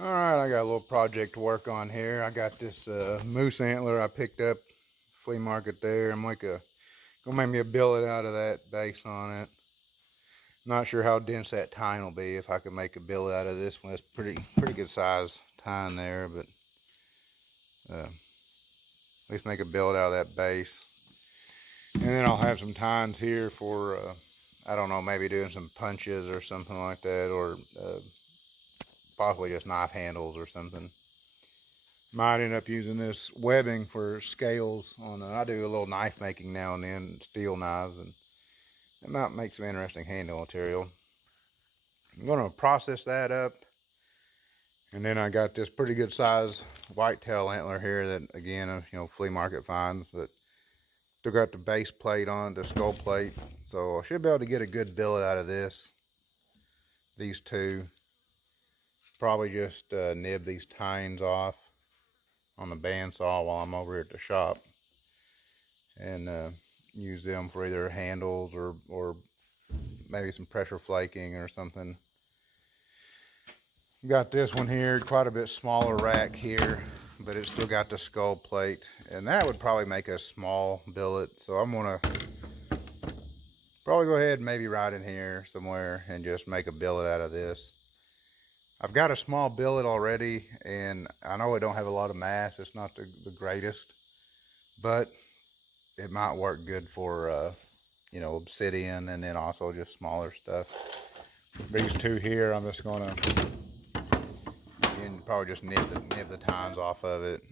All right, I got a little project to work on here. I got this moose antler I picked up flea market there. I'm gonna make me a billet out of that base on it. Not sure how dense that tine will be. If I could make a billet out of this one, it's pretty good size tine there, but at least make a billet out of that base. And then I'll have some tines here for I don't know, maybe doing some punches or something like that, or possibly just knife handles or something. Might end up using this webbing for scales on. I do a little knife making now and then, steel knives, and it might make some interesting handle material. I'm going to process that up, and then I got this pretty good size whitetail antler here that, again, flea market finds, but still got the base plate on, the skull plate, so I should be able to get a good billet out of this. These two, probably just nib these tines off on the bandsaw while I'm over here at the shop, and use them for either handles or maybe some pressure flaking or something. Got this one here, quite a bit smaller rack here, but it's still got the skull plate, and that would probably make a small billet. So I'm gonna probably go ahead and maybe right in here somewhere and just make a billet out of this. I've got a small billet already, and I know it don't have a lot of mass. It's not the greatest, but it might work good for obsidian, and then also just smaller stuff. These two here, I'm just gonna probably just nib the tines off of it.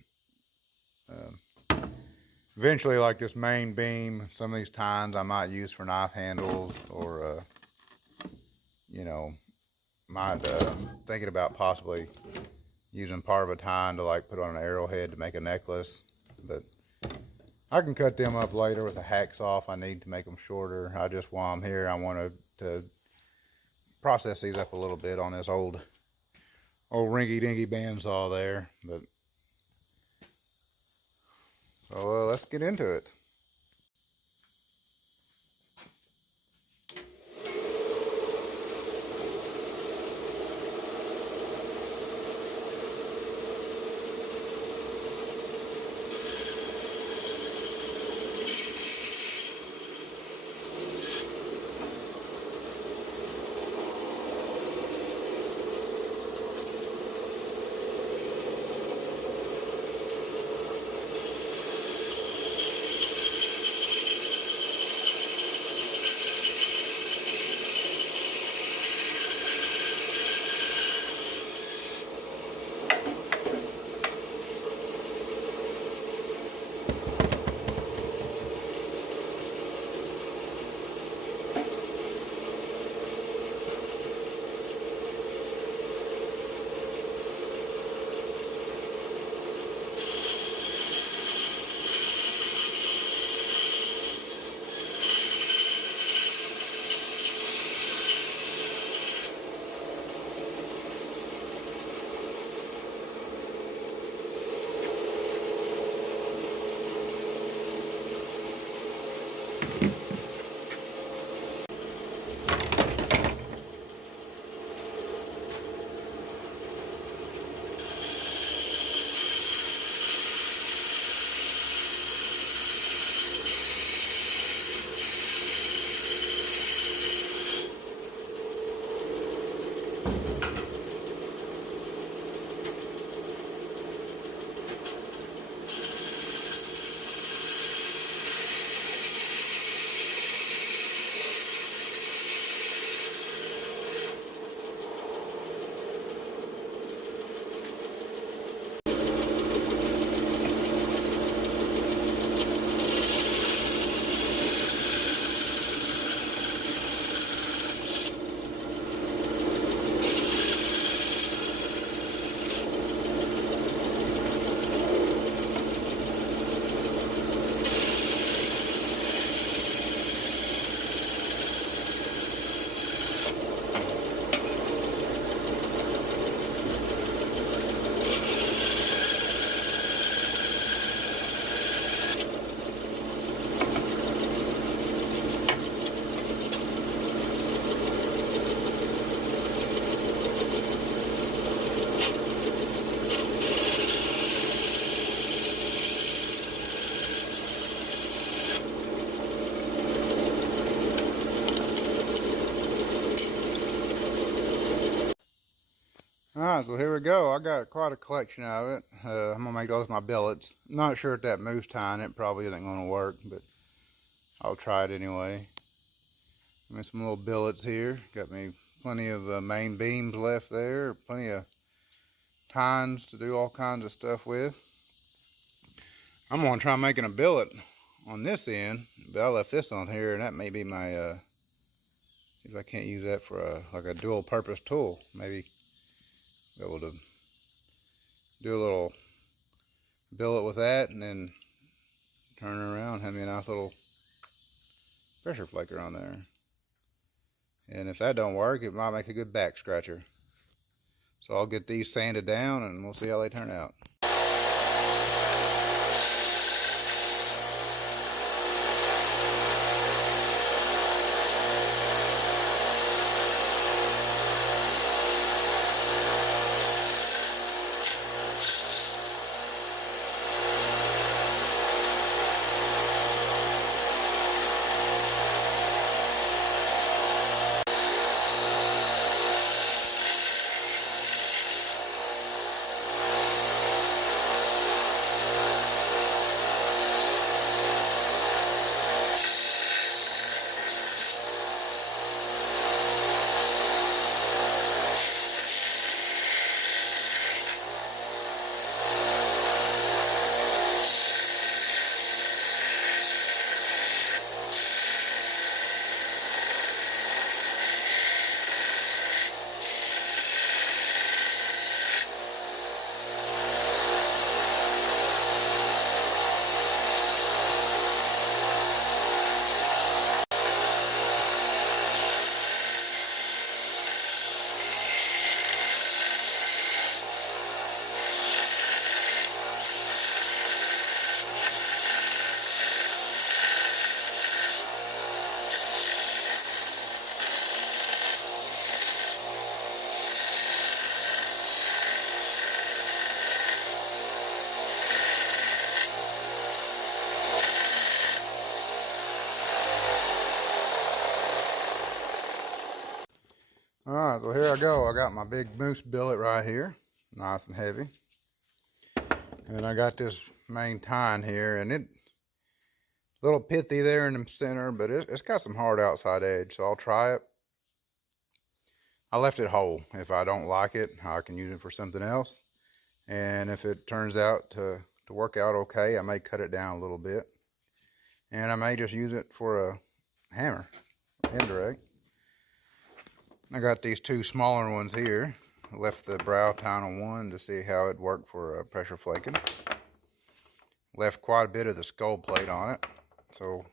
Eventually, like this main beam, some of these tines I might use for knife handles, or thinking about possibly using part of a tine to like put on an arrowhead to make a necklace. But I can cut them up later with a hacksaw if I need to make them shorter. While I'm here, I want to process these up a little bit on this old rinky-dinky bandsaw there. But so let's get into it. Alright, so here we go. I got quite a collection of it. I'm gonna make those my billets. I'm not sure if that moose tying it probably isn't gonna work, but I'll try it anyway. Got me some little billets here. Got me plenty of main beams left there. Plenty of tines to do all kinds of stuff with. I'm gonna try making a billet on this end, but I left this on here, and that may be my see if I can't use that for like a dual purpose tool. Maybe be able to do a little billet with that and then turn it around, have me a nice little pressure flaker on there. And if that don't work, it might make a good back scratcher. So I'll get these sanded down and we'll see how they turn out. Alright, well here I go. I got my big moose billet right here. Nice and heavy. And then I got this main tine here, and it's a little pithy there in the center, but it's got some hard outside edge, so I'll try it. I left it whole. If I don't like it, I can use it for something else. And if it turns out to work out okay, I may cut it down a little bit. And I may just use it for a hammer, indirect. I got these two smaller ones here. I left the brow tine on one to see how it worked for pressure flaking. Left quite a bit of the skull plate on it, so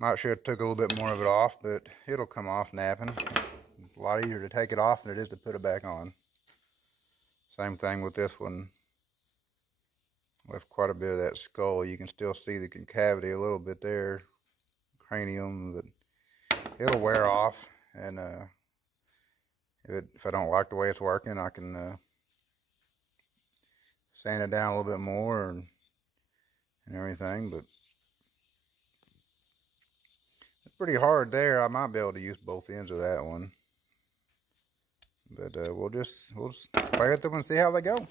not sure it took a little bit more of it off, but it'll come off napping. It's a lot easier to take it off than it is to put it back on. Same thing with this one. Left quite a bit of that skull. You can still see the concavity a little bit there, cranium, but it'll wear off. And if I don't like the way it's working, I can sand it down a little bit more and everything. But it's pretty hard there. I might be able to use both ends of that one. But we'll just play with them and see how they go.